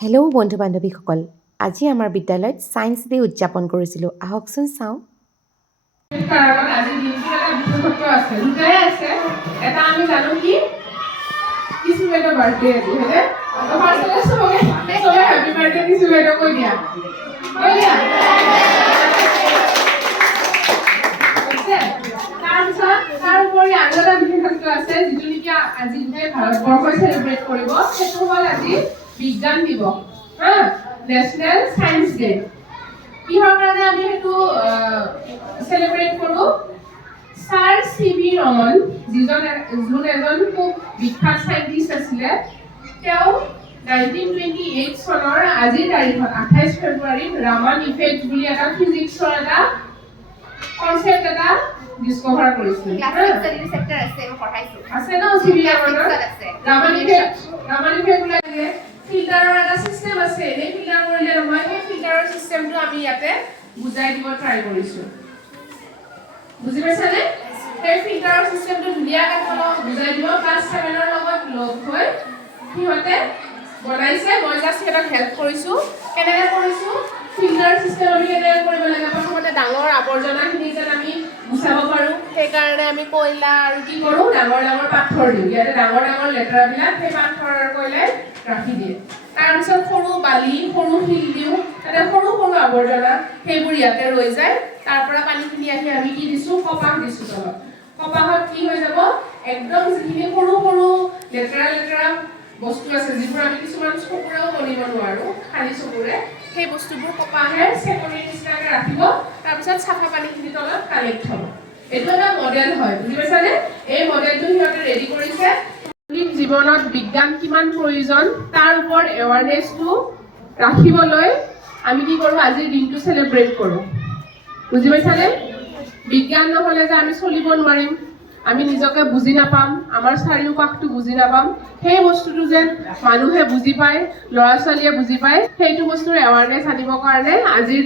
Hello' বন্ধু বান্ধৱীসকল, আজি আমাৰ বিদ্যালয়ত ছায়েন্স ডে উদযাপন কৰিছিলোঁ। আহকচোন চাওঁ। আজি দিনটো এটা বিশেষত্ব আছে, দুটাই আছে। এটা আমি জানো কি কিসুমেটৰ বাৰ্থডে আজি, হয়নে? ফাৰ্ষ্টতে চবে হেপী বাৰ্থডে কিসুমেটক কৈ দিয়া। তাৰ উপৰি আৰু এটা বিশেষত্ব আছে, যিটো নেকি আজি গোটেই ভাৰতবৰ্ষই চেলিব্ৰেট কৰিব। সেইটো হ'ল আজি বিজ্ঞান দিৱস, নেশ্যনেল ছায়েন্স ডে। কিহৰ কাৰণে আমি সেইটো চেলিব্ৰেট কৰোঁ? Sir CV. ৰমন, যোন এজন খুব বিখ্যাত চাইণ্টিষ্ট আছিলে, তেওঁ 1928 চনৰ আজিৰ তাৰিখত 28 ফেব্ৰুৱাৰীত ৰামান ইফেক্ট বুলি এটা ফিজিক্সৰ এটা কনচেপ্ট এটা ডিস্কভাৰ কৰিছিল। আছে ন চি.ভি. ৰমনৰ ৰামান ইফেক্ট লাগে। ফিল্টাৰৰ এটা চিষ্টেম আছে, এই ফিল্টাৰ কৰিলে নহয়, সেই ফিল্টাৰৰ চিষ্টেমটো আমি ইয়াতে বুজাই দিব ট্ৰাই কৰিছোঁ। বুজি পাইছানে? সেই ফিল্টাৰৰ চিষ্টেমটো ধুনীয়াকৈ বুজাই দিব। ক্লাছ 7ৰ লগত লগ হৈ সিহঁতে বনাইছে, মই জাষ্ট সিহঁতক হেল্প কৰিছোঁ। কেনেকৈ কৰিছোঁ? ফিল্টাৰ চিষ্টেম আমি কেনেকৈ কৰিব লাগে? প্ৰথমতে ডাঙৰ আৱৰ্জনাখিনি যেন আমি গুচাব পাৰোঁ, সেইকাৰণে আমি কয়লা আৰু কি কৰোঁ? ডাঙৰ ডাঙৰ পাথৰ দিওঁ। ইয়াতে ডাঙৰ ডাঙৰ লেতেৰাবিলাক সেই পাথৰ আৰু কয়লাই ৰাখি দিয়ে। তাৰপিছত সৰু বালি, সৰু শিল দিওঁ, তাতে সৰু সৰু আৱৰ্জনা সেইবোৰ ইয়াতে ৰৈ যায়। তাৰ পৰা পানীখিনি আহি আমি কি দিছোঁ? কপাহ দিছোঁ তলত। কপাহত কি হৈ যাব? একদম যিখিনি সৰু সৰু লেতেৰা বস্তু আছে, যিবোৰ আমি কিছুমান চকুৰেও কৰিব নোৱাৰোঁ খালী চকুৰে, সেই বস্তুবোৰ কপাহে চেকনিৰ নিচিনাকৈ ৰাখিব। তাৰপিছত চাফা পানীখিনি তলত কালেক্ট হ'ব। এইটো এটা মডেল হয়, বুজি পাইছানে? এই মডেলটো সিহঁতে ৰেডি কৰিছে। জীৱনত বিজ্ঞান কিমান প্ৰয়োজন তাৰ ওপৰত এৱাৰনেছটো ৰাখিবলৈ আমি কি কৰোঁ? আজিৰ দিনটো চেলিব্ৰেট কৰোঁ। বুজি পাইছানে? বিজ্ঞান নহ'লে যে আমি চলিব নোৱাৰিম, আমি নিজকে বুজি নাপাম, আমাৰ চাৰিওকাষটো বুজি নাপাম, সেই বস্তুটো যেন মানুহে বুজি পায়, ল'ৰা ছোৱালীয়ে বুজি পায়, সেইটো বস্তুৰ এৱাৰনেছ আনিবৰ কাৰণে আজিৰ